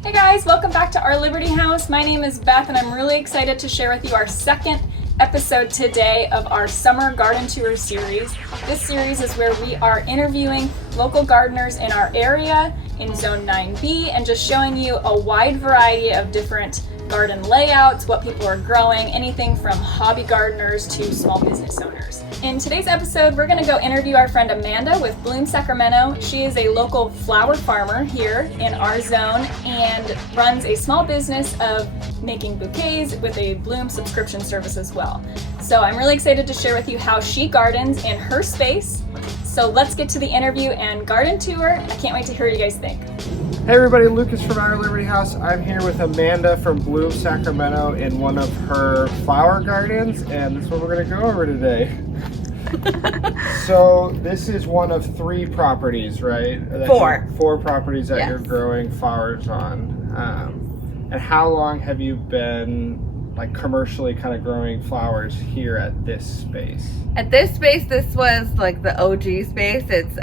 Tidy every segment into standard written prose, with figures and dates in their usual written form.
Hey guys, welcome back to our Liberty House. My name is Beth and I'm really excited to share with you our second episode today of our summer garden tour series. This series is where we are interviewing local gardeners in our area in Zone 9B and just showing you a wide variety of different garden layouts, what people are growing, anything from hobby gardeners to small business owners. In today's episode, we're going to go interview our friend Amanda with Bloom Sacramento. She is a local flower farmer here in our zone and runs a small business of making bouquets with a Bloom subscription service as well. So I'm really excited to share with you how she gardens in her space. So let's get to the interview and garden tour. I can't wait to hear what you guys think. Hey everybody, Lucas from Our Liberty House. I'm here with Amanda from Bloom Sacramento in one of her flower gardens, and this is what we're going to go over today. So this is one of 3 properties, right? Four properties that you're growing flowers on. And how long have you been like commercially kind of growing flowers here at this space? At this space, this was like the OG space. It's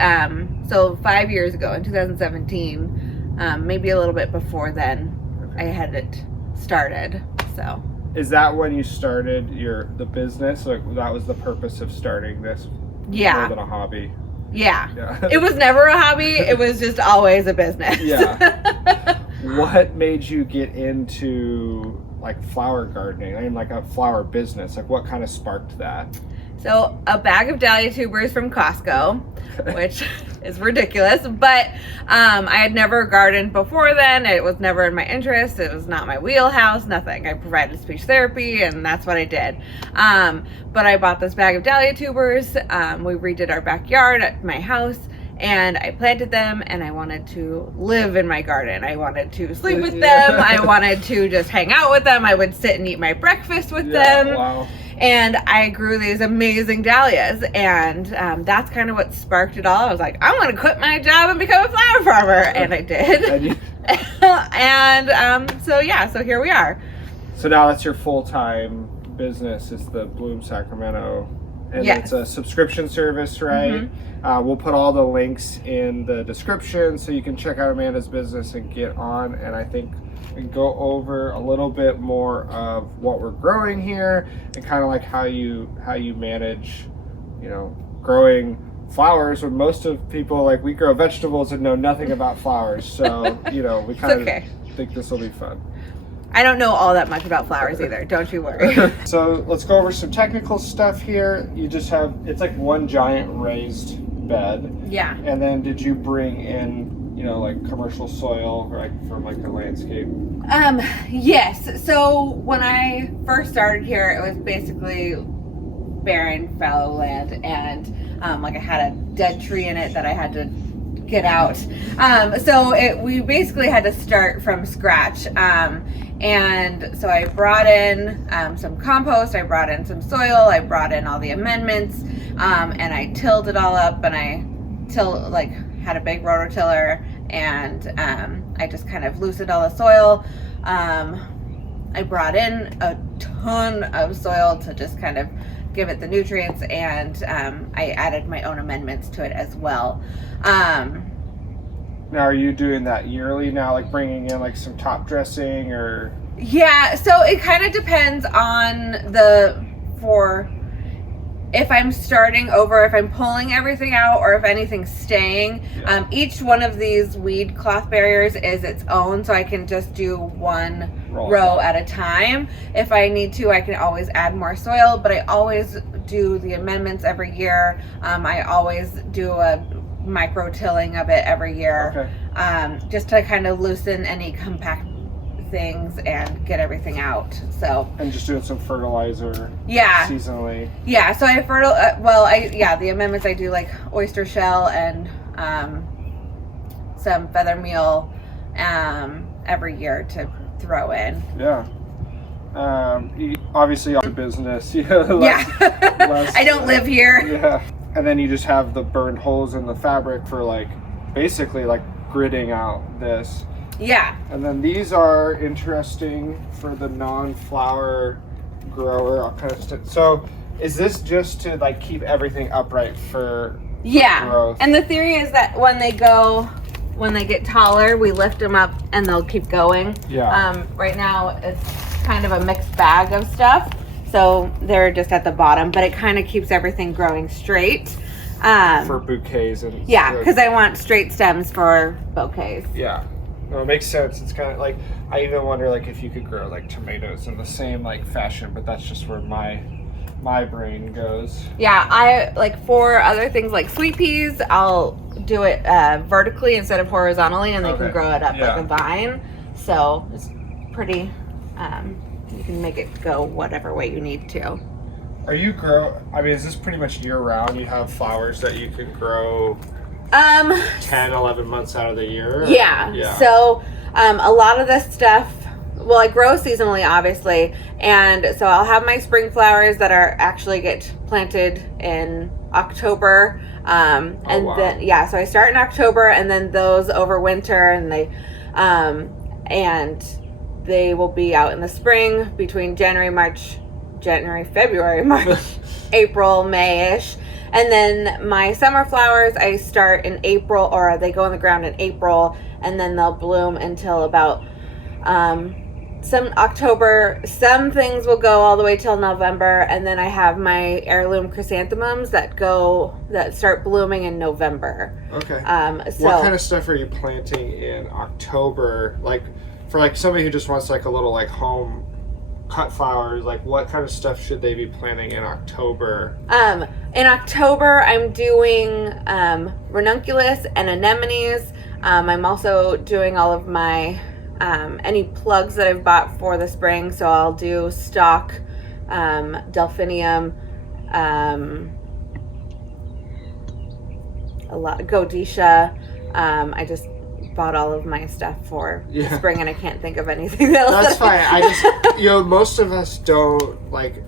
so 5 years ago in 2017. Maybe a little bit before then, I had it started. So is that when you started the business? Like that was the purpose of starting this? Yeah. More than a hobby. Yeah. It was never a hobby. It was just always a business. Yeah. What made you get into like flower gardening? I mean, like a flower business. Like what kind of sparked that? So a bag of dahlia tubers from Costco, which is ridiculous, but I had never gardened before then. It was never in my interest. It was not my wheelhouse, nothing. I provided speech therapy and that's what I did. But I bought this bag of dahlia tubers. We redid our backyard at my house and I planted them and I wanted to live in my garden. I wanted to sleep with them. I wanted to just hang out with them. I would sit and eat my breakfast with them. Wow. And I grew these amazing dahlias, and that's kind of what sparked it all. I was like, I want to quit my job and become a flower farmer, and I did. So here we are. So now that's your full-time business. It's the Bloom Sacramento, and It's a subscription service, right? Mm-hmm. We'll put all the links in the description so you can check out Amanda's business and get on. And I think and go over a little bit more of what we're growing here and kind of like how you manage, growing flowers when most of people like we grow vegetables and know nothing about flowers. So, we kind of think this will be fun. I don't know all that much about flowers either. Don't you worry. So let's go over some technical stuff here. You just it's like one giant raised bed. Yeah. And then did you bring in like commercial soil or like from like a landscape? Yes. So when I first started here, it was basically barren, fallow land, and like I had a dead tree in it that I had to get out. We basically had to start from scratch. And so I brought in some compost, I brought in some soil, I brought in all the amendments, and I tilled it all up, and I had a big rototiller, and I just kind of loosened all the soil. I brought in a ton of soil to just kind of give it the nutrients, and I added my own amendments to it as well. Now, are you doing that yearly now, like bringing in like some top dressing or? Yeah, so it kind of depends on if I'm starting over, if I'm pulling everything out, or if anything's staying. Yeah. Each one of these weed cloth barriers is its own, so I can just do one row at a time. If I need to, I can always add more soil, but I always do the amendments every year. I always do a micro tilling of it every year, just to kind of loosen any compact things and get everything out. So and just doing some fertilizer seasonally. So the amendments I do like oyster shell and some feather meal every year to throw in. Obviously on the business. I don't live here. And then you just have the burned holes in the fabric for like basically like gridding out this. And then these are interesting for the non-flower grower. I'll kind of so is this just to like keep everything upright for growth? And the theory is that when they go when they get taller, we lift them up and they'll keep going. Yeah. Right now it's kind of a mixed bag of stuff, so they're just at the bottom, but it kind of keeps everything growing straight. For bouquets and yeah, because I want straight stems for bouquets. Yeah. No, it makes sense. It's kind of like, I even wonder like if you could grow like tomatoes in the same like fashion, but that's just where my brain goes. Yeah, I like for other things like sweet peas, I'll do it vertically instead of horizontally, and they can grow it up like a vine. So it's pretty, you can make it go whatever way you need to. Is this pretty much year round? You have flowers that you can grow 10, 11 months out of the year? Yeah. So a lot of this stuff, well, I grow seasonally, obviously, and so I'll have my spring flowers that are actually get planted in October, then so I start in October, and then those overwinter, and they will be out in the spring between January, February, March, April, May-ish. And then my summer flowers, I start in April, or they go in the ground in April, and then they'll bloom until about some October. Some things will go all the way till November, and then I have my heirloom chrysanthemums that start blooming in November. Okay. So what kind of stuff are you planting in October? Like for like somebody who just wants like a little like home cut flowers, like what kind of stuff should they be planting in October? In October, I'm doing ranunculus and anemones. I'm also doing all of my any plugs that I've bought for the spring. So I'll do stock delphinium, a lot Godetia. I just bought all of my stuff for the spring, and I can't think of anything else. That's fine. I just, most of us don't like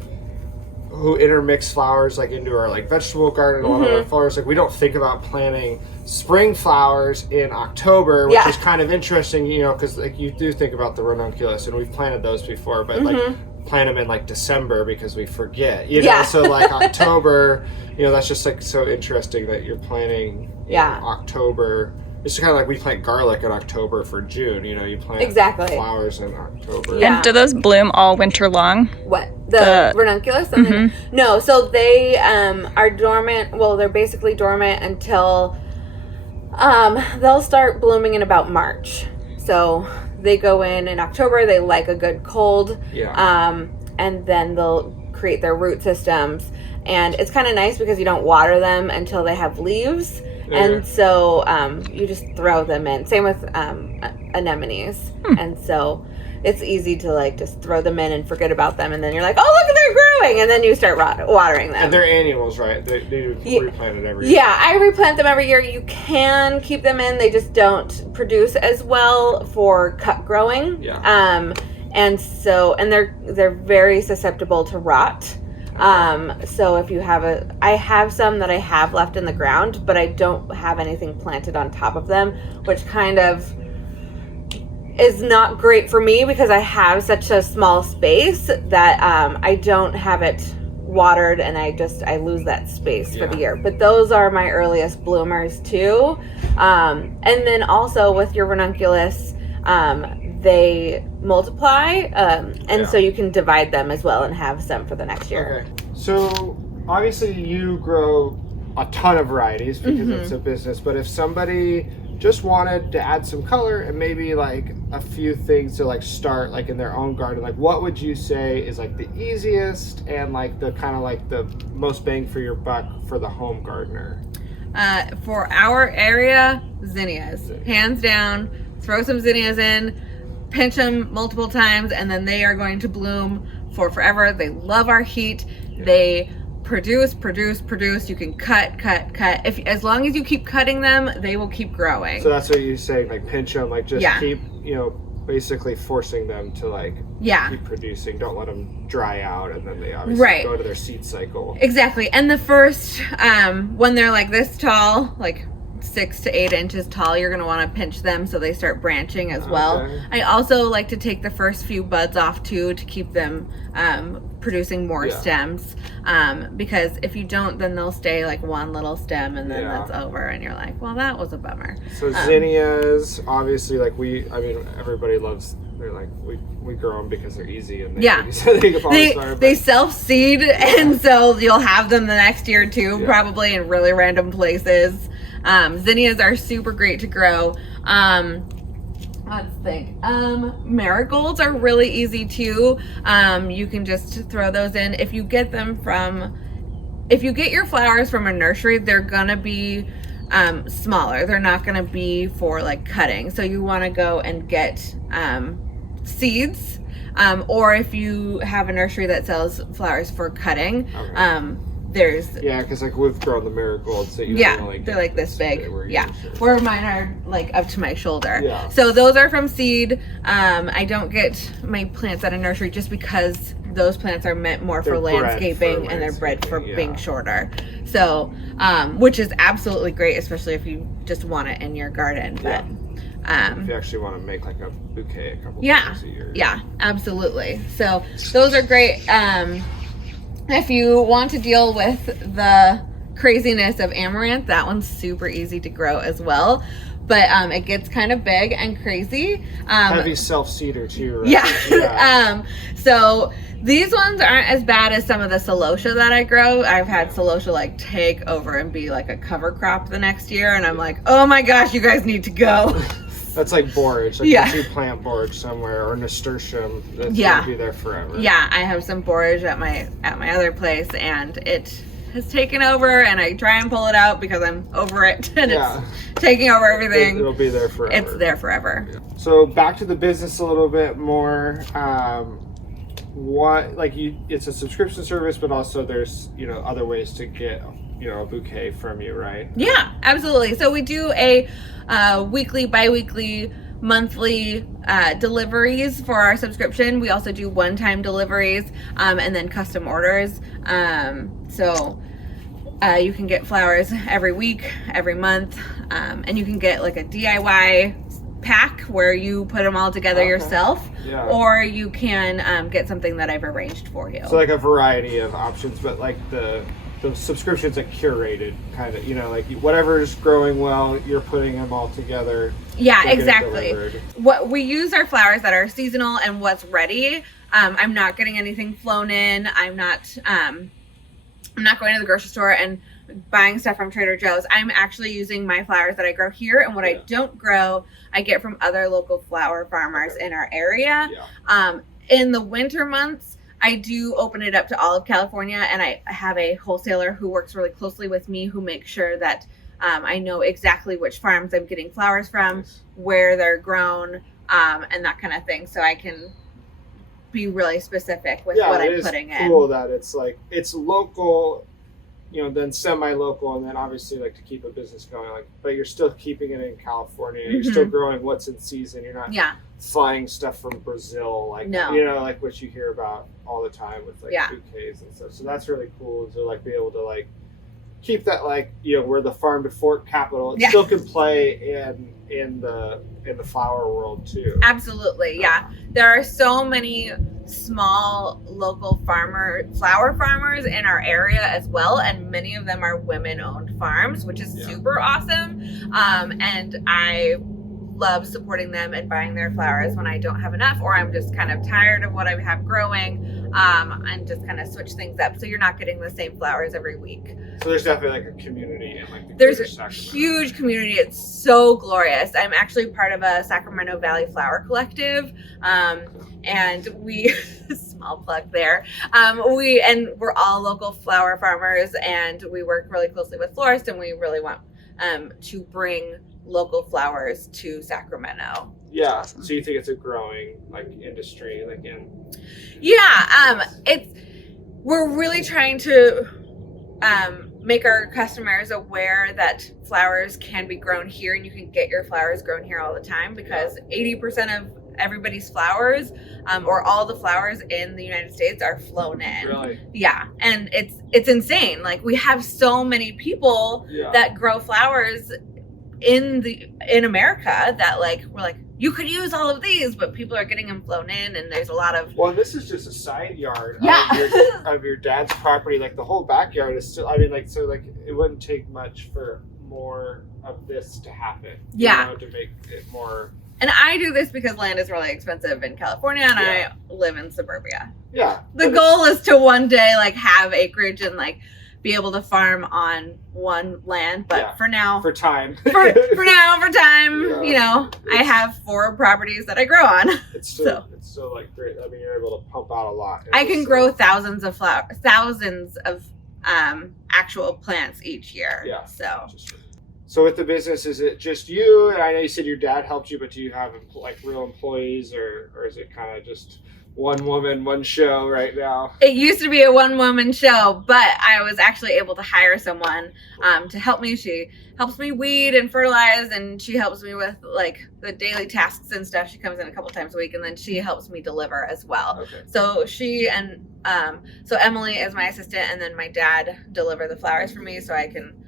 who intermix flowers like into our like vegetable garden. A lot of our flowers, like we don't think about planting spring flowers in October, which is kind of interesting, because like you do think about the ranunculus, and we've planted those before, but like plant them in like December because we forget, so like October, that's just like so interesting that you're planting in October. It's kind of like we plant garlic in October for June. You plant flowers in October. Yeah. And do those bloom all winter long? What? The ranunculus? No, so they are dormant. Well, they're basically dormant until they'll start blooming in about March. So they go in October. They like a good cold. And then they'll create their root systems. And it's kind of nice because you don't water them until they have leaves. And so you just throw them in. Same with anemones. And so it's easy to like just throw them in and forget about them. And then you're like, oh, look, they're growing. And then you start watering them. And they're annuals, right? They replant it every year. Yeah, I replant them every year. You can keep them in. They just don't produce as well for cut growing. And they're very susceptible to rot. So if you have I have some that I have left in the ground, but I don't have anything planted on top of them, which kind of is not great for me because I have such a small space that I don't have it watered, and I lose that space for the year. But those are my earliest bloomers too. And then also with your ranunculus, they multiply, so you can divide them as well and have some for the next year. Okay. So obviously you grow a ton of varieties because it's a business, but if somebody just wanted to add some color and maybe like a few things to like start like in their own garden, like what would you say is like the easiest and like the kind of like the most bang for your buck for the home gardener? For our area, zinnias, hands down. Throw some zinnias in, pinch them multiple times, and then they are going to bloom for forever. They love our heat. They produce. You can cut. As long as you keep cutting them, they will keep growing. So that's what you're saying, like pinch them, like just keep, basically forcing them to like keep producing. Don't let them dry out, and then they obviously go to their seed cycle. Exactly. And the first, when they're like this tall, like 6 to 8 inches tall, you're going to want to pinch them so they start branching as well. I also like to take the first few buds off too to keep them producing more stems, because if you don't, then they'll stay like one little stem and then that's over, and you're like, well, that was a bummer. So zinnias, obviously, like everybody loves. They're like we grow them because they're easy and they self-seed, and so you'll have them the next year too, probably in really random places. Zinnias are super great to grow. Let's think. Marigolds are really easy too. You can just throw those in. If you get your flowers from a nursery, they're gonna be smaller. They're not gonna be for like cutting. So you want to go and get seeds, or if you have a nursery that sells flowers for cutting, because like we've grown the marigolds that they're like this big, where mine are like up to my shoulder. So those are from seed. I don't get my plants at a nursery just because those plants are meant more for landscaping, and they're bred for being shorter. So which is absolutely great, especially if you just want it in your garden. But if you actually want to make like a bouquet a couple times a year. Yeah, absolutely. So those are great. If you want to deal with the craziness of amaranth, that one's super easy to grow as well. But it gets kind of big and crazy. Heavy self-seeder too, right? So these ones aren't as bad as some of the Celosia that I grow. I've had Celosia like take over and be like a cover crop the next year, and I'm like, oh my gosh, you guys need to go. That's like borage. Like if you plant borage somewhere, or nasturtium, that's gonna be there forever. Yeah, I have some borage at my other place, and it has taken over, and I try and pull it out because I'm over it, and it's taking over everything. It'll be there forever. It's there forever. Yeah. So back to the business a little bit more. It's a subscription service, but also there's other ways to get a bouquet from you, right? Yeah, absolutely. So we do a weekly, bi-weekly, monthly deliveries for our subscription. We also do one-time deliveries, and then custom orders. So you can get flowers every week, every month, and you can get like a DIY pack where you put them all together yourself, or you can get something that I've arranged for you. So like a variety of options, but like the subscriptions are curated, kind of, like whatever's growing well, you're putting them all together. Yeah, exactly. What we use are flowers that are seasonal and what's ready. I'm not getting anything flown in. I'm not going to the grocery store and buying stuff from Trader Joe's. I'm actually using my flowers that I grow here, and what I don't grow, I get from other local flower farmers in our area. In the winter months, I do open it up to all of California, and I have a wholesaler who works really closely with me who makes sure that I know exactly which farms I'm getting flowers from, where they're grown, and that kind of thing, so I can be really specific with what I'm putting in. Yeah, it's cool that it's like, it's local, then semi-local, and then obviously like to keep a business going, like, but you're still keeping it in California. You're still growing what's in season. You're not flying stuff from Brazil, like like what you hear about all the time with like bouquets and stuff. So that's really cool to like be able to like keep that, like, we're the farm to fork capital. It still can play in the flower world too. Absolutely, there are so many small local flower farmers in our area as well, and many of them are women-owned farms, which is super awesome. And I love supporting them and buying their flowers when I don't have enough, or I'm just kind of tired of what I have growing, and just kind of switch things up, so you're not getting the same flowers every week. So there's definitely like a community in like there's a huge community. It's so glorious. I'm actually part of a Sacramento Valley Flower Collective, and we small plug there. We're all local flower farmers, and we work really closely with florists, and we really want to bring local flowers to Sacramento. Yeah. So you think it's a growing like industry, like in? Yeah. We're really trying to make our customers aware that flowers can be grown here, and you can get your flowers grown here all the time, because 80% of everybody's flowers, or all the flowers in the United States, are flown in. Really? Yeah, and it's insane. Like, we have so many people that grow flowers in America that, like, we're like, you could use all of these, but people are getting them flown in, and there's a lot of... Well, this is just a side yard Yeah. of your dad's property. Like, the whole backyard is still, I mean, like, so, like, it wouldn't take much for more of this to happen. Yeah. You know, to make it more... And I do this because land is really expensive in California, and I live in suburbia. Yeah. The goal is to one day, like, have acreage and, like, be able to farm on one land, but for now, for time, for time, you know, I have 4 properties that I grow on. It's still like great. I mean, you're able to pump out a lot. I can grow thousands of actual plants each year. Yeah. So with the business, is it just you? And I know you said your dad helped you, but do you have like real employees, or is it kind of just one woman, one show right now? It used to be a one-woman show, but I was actually able to hire someone to help me. She helps me weed and fertilize, and she helps me with like the daily tasks and stuff. She comes in a couple times a week, and then she helps me deliver as well. Okay. So she and so Emily is my assistant, and then my dad deliver the flowers for me so I can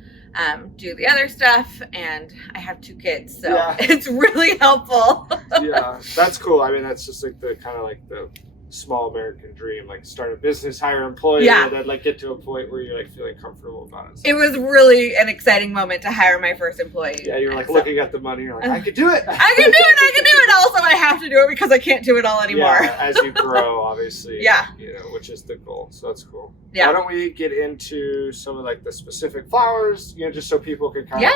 do the other stuff, and I have 2 kids, so it's really helpful. Yeah, that's cool. I mean, that's just like the kind of like the small American dream, like start a business, hire employees, and then like get to a point where you're like feeling comfortable about it. So it was really an exciting moment to hire my first employee. Yeah, you're like looking at the money, you're like, I could do it. I can do it. Also, I have to do it because I can't do it all anymore. Yeah, as you grow, obviously. Yeah. You know, which is the goal. So that's cool. Yeah. Why don't we get into some of like the specific flowers, you know, just so people can kind of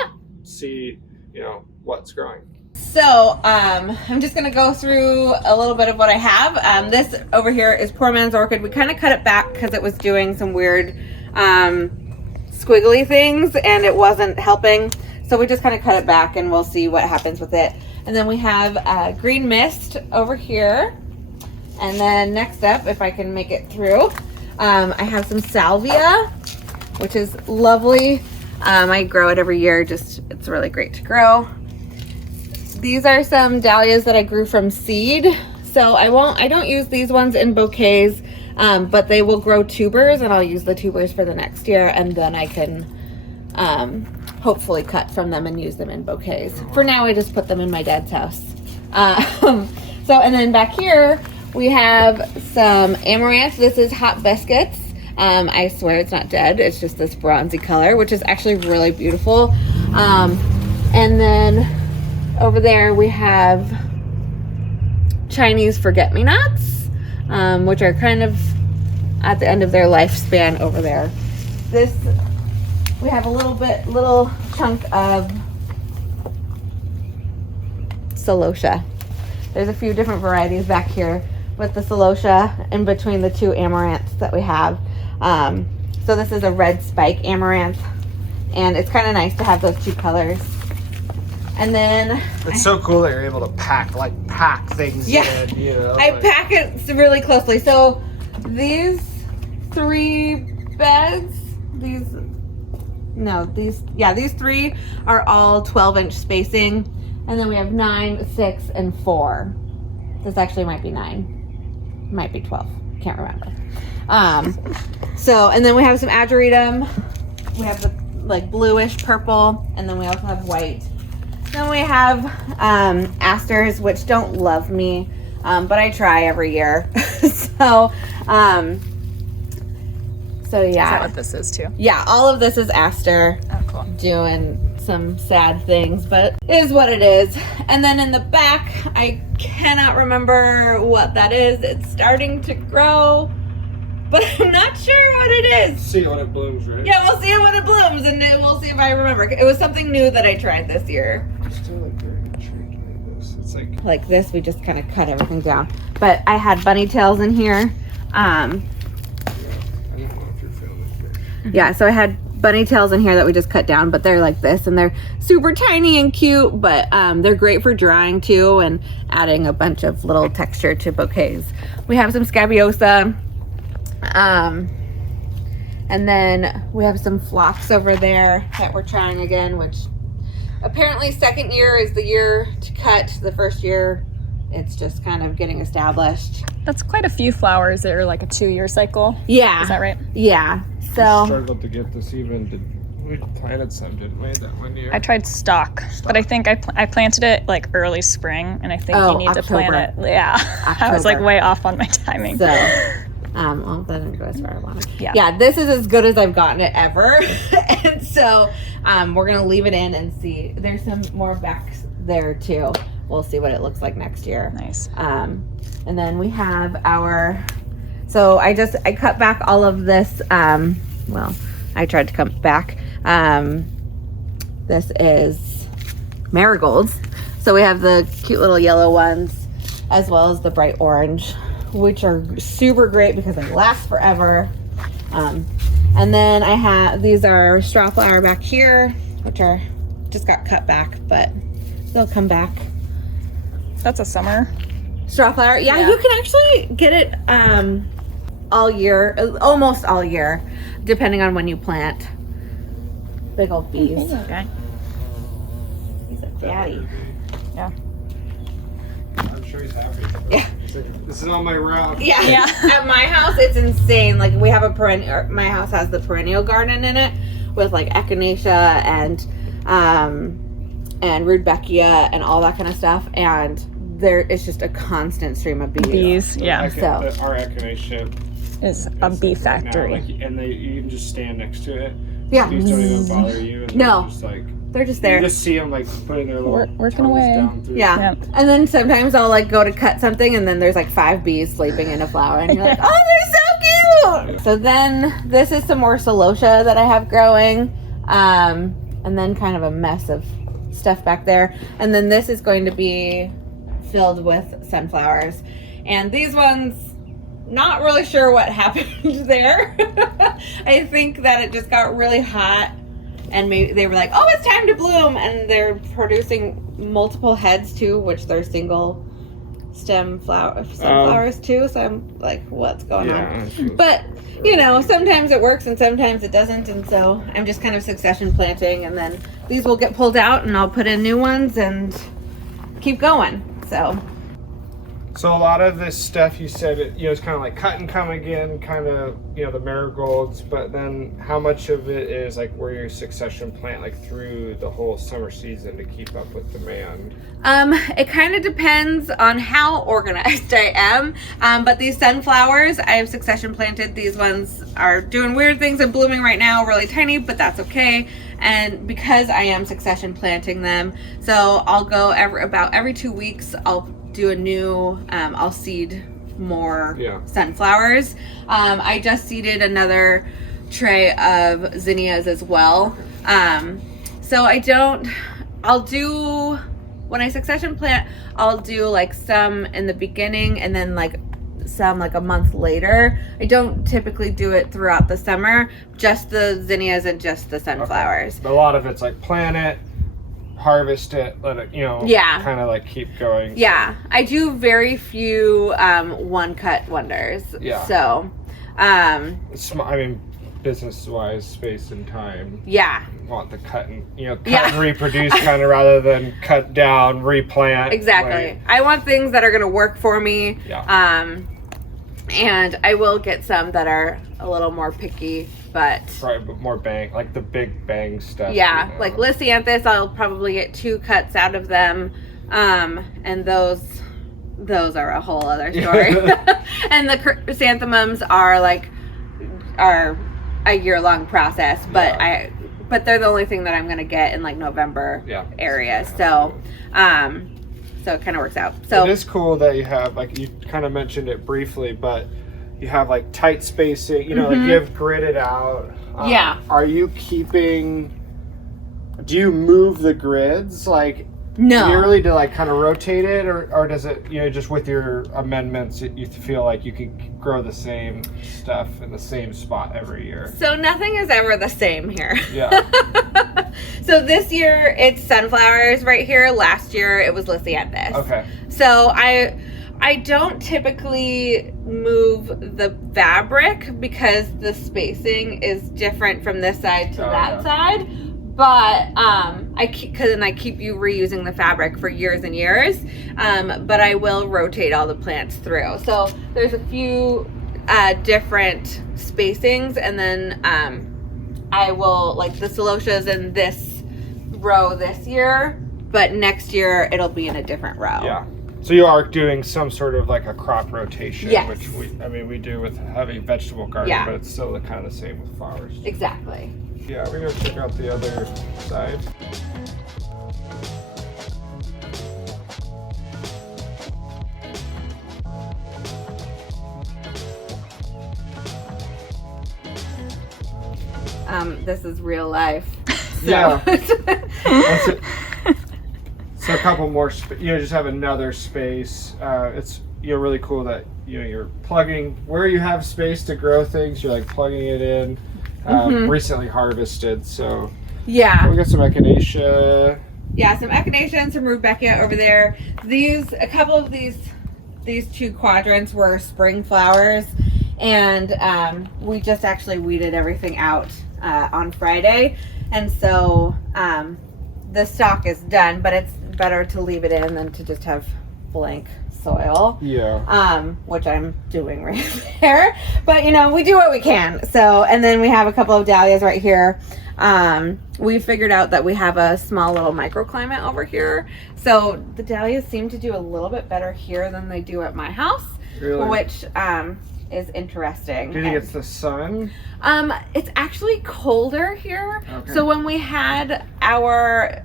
see, you know, what's growing. So I'm just going to go through a little bit of what I have. This over here is Poor Man's Orchid. We kind of cut it back because it was doing some weird squiggly things and it wasn't helping. So we just kind of cut it back and we'll see what happens with it. And then we have Green Mist over here. And then next up, if I can make it through, I have some Salvia, which is lovely. I grow it every year. Just it's really great to grow. These are some dahlias that I grew from seed. So I don't use these ones in bouquets, but they will grow tubers and I'll use the tubers for the next year, and then I can hopefully cut from them and use them in bouquets. For now, I just put them in my dad's house. And then back here we have some amaranth. This is Hot Biscuits. I swear it's not dead. It's just this bronzy color, which is actually really beautiful. And then over there we have Chinese forget-me-nots, which are kind of at the end of their lifespan over there. This, we have a little chunk of Celosia. There's a few different varieties back here with the Celosia in between the 2 amaranths that we have. So this is a red Spike Amaranth, and it's kind of nice to have those 2 colors. And then it's so cool that you're able to pack things in, you know. I pack it really closely. So these 3 beds, these 3 are all 12-inch spacing. And then we have 9, 6, and 4. This actually might be 9. Might be 12. Can't remember. And then we have some ageratum. We have the like bluish purple, and then we also have white. Then we have asters, which don't love me, but I try every year. So yeah. Is that what this is too? Yeah, all of this is aster. Oh, cool. Doing some sad things, but it is what it is. And then in the back, I cannot remember what that is. It's starting to grow, but I'm not sure what it is. See when it blooms, right? Yeah, we'll see it when it blooms, and then we'll see if I remember. It was something new that I tried this year. Still like very intrigued by this. It's like this, we just kind of cut everything down. But I had bunny tails in here. I don't know if you're filming here. Yeah, so I had bunny tails in here that we just cut down, but they're like this, and they're super tiny and cute, but they're great for drying too and adding a bunch of little texture to bouquets. We have some scabiosa, and then we have some phlox over there that we're trying again, which apparently second year is the year to cut. The first year it's just kind of getting established. That's quite a few flowers that are like a 2-year cycle. Yeah. Is that right? Yeah. I So struggled to get this even to We planted some, didn't we, that one year? I tried stock, but I think I planted it like early spring, and I think you need to plant it. Yeah, I was like way off on my timing. So, well, that didn't go as far as I wanted. Yeah, this is as good as I've gotten it ever. And so, we're gonna leave it in and see. There's some more back there too. We'll see what it looks like next year. Nice. And then we have so I cut back all of this. Well, I tried to come back. This is marigolds. So we have the cute little yellow ones as well as the bright orange, which are super great because they last forever. And then I have, these are straw flower back here, which are just got cut back, but they'll come back. That's a summer Straw flower. Yeah, you can actually get it all year, almost all year, depending on when you plant. Big old bees. Okay. He's a daddy. Yeah. I'm sure he's happy. Yeah. He's like, this is on my route. Yeah. Yeah. At my house, it's insane. Like, we have my house has the perennial garden in it with like echinacea and rudbeckia and all that kind of stuff. And there is just a constant stream of bees. Yeah. Our echinacea is a bee factory. Now, and you can just stand next to it. Yeah. Bees don't even bother you. And No. They're just like, they're just there. You just see them like putting their little working tongues away. down through. Yeah. And then sometimes I'll like go to cut something and then there's like 5 bees sleeping in a flower and you're like, oh, they're so cute. So then this is some more celosia that I have growing. And then kind of a mess of stuff back there. And then this is going to be filled with sunflowers. And these ones, not really sure what happened there. I think that it just got really hot and maybe they were like, oh, it's time to bloom. And they're producing multiple heads too, which they're single stem sunflowers too. So I'm like, what's going on? But, you know, sometimes it works and sometimes it doesn't. And so I'm just kind of succession planting. And then these will get pulled out and I'll put in new ones and keep going. So a lot of this stuff you said, it's kind of like cut and come again, kind of, the marigolds, but then how much of it is like where you succession plant like through the whole summer season to keep up with demand? It kind of depends on how organized I am. But these sunflowers, I have succession planted. These ones are doing weird things and blooming right now, really tiny, but that's okay. And because I am succession planting them, so I'll go about every 2 weeks, I'll do a new, I'll seed more sunflowers. I just seeded another tray of zinnias as well. So when I succession plant, I'll do like some in the beginning and then like some like a month later. I don't typically do it throughout the summer, just the zinnias and just the sunflowers. Okay. A lot of it's like plant it, harvest it, let it, kind of like keep going. Yeah, I do very few one cut wonders. Yeah. So, business wise, space and time. Yeah. You want the cut and and reproduce kind of rather than cut down, replant. Exactly. I want things that are going to work for me. Yeah. And I will get some that are a little more picky, but more bang, like the big bang stuff. Yeah, like Lysianthus, I'll probably get 2 cuts out of them, and those are a whole other story. And the chrysanthemums are a year-long process, but they're the only thing that I'm gonna get in like November area. So it kind of works out. So it is cool that you have, like, you kind of mentioned it briefly, but you have like tight spacing, like you have gridded out. Are you do you move the grids like nearly to like kind of rotate it, or does it, just with your amendments, you feel like you can grow the same stuff in the same spot every year? So nothing is ever the same here. Yeah. So this year it's sunflowers right here. Last year it was Lysianthus. Okay. So I don't typically move the fabric because the spacing is different from this side to that side. But I keep you reusing the fabric for years and years. But I will rotate all the plants through. So there's a few different spacings, and then I will, like, the Celosia's in this row this year, but next year it'll be in a different row. Yeah. So you are doing some sort of like a crop rotation, yes. which we do with heavy vegetable garden, but it's still kind of the same with flowers. Exactly. Yeah, we're gonna check out the other side. This is real life. So. Yeah. So a couple more, just have another space. It's really cool that you're plugging where you have space to grow things. You're like plugging it in. Recently harvested, so yeah. We got some Echinacea. Yeah, some Echinacea and some Rudbeckia over there. A couple of these two quadrants were spring flowers, and we just actually weeded everything out on Friday, and so the stock is done, but it's better to leave it in than to just have blank soil. Yeah. Which I'm doing right there, but we do what we can. So, and then we have a couple of dahlias right here. We figured out that we have a small little microclimate over here, so the dahlias seem to do a little bit better here than they do at my house. Really? Which is interesting. Do you think it's the sun? It's actually colder here. Okay. So when we had our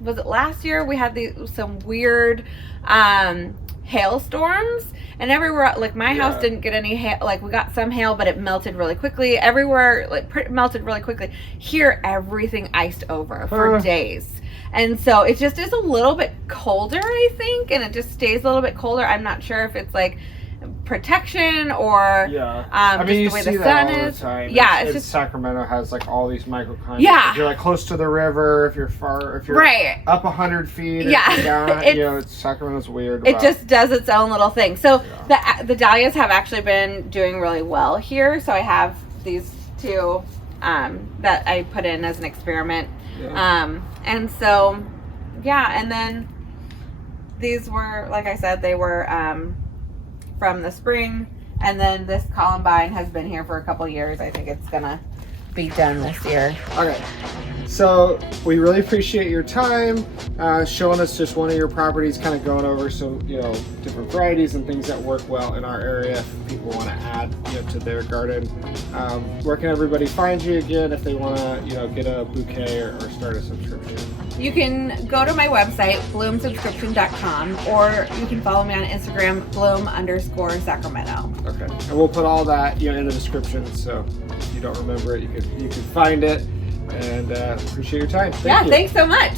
was it last year, we had some weird hailstorms, and everywhere, like my house didn't get any hail. Like we got some hail, but it melted really quickly. Everywhere melted really quickly. Here everything iced over for days, and so it just is a little bit colder, I think, and it just stays a little bit colder. I'm not sure if it's like protection or I mean, just the way you see the that sun all is. the time. Yeah, it's Sacramento has like all these microclimates. Yeah. If you're like close to the river, if you're right up 100 feet, it's Sacramento's weird. It just does its own little thing. So the dahlias have actually been doing really well here. So I have these two that I put in as an experiment. Yeah. And so, and then these were, like I said, they were from the spring, and then this columbine has been here for a couple years. I think it's gonna be done this year. Okay, so we really appreciate your time showing us just one of your properties, kind of going over some different varieties and things that work well in our area if people want to add to their garden. Where can everybody find you again if they want to get a bouquet or start a subscription? You can go to my website, bloomsubscription.com, or you can follow me on Instagram, bloom_Sacramento. Okay, and we'll put all that in the description, so if you don't remember it, you can find it. And appreciate your time. Thank you. Thanks so much.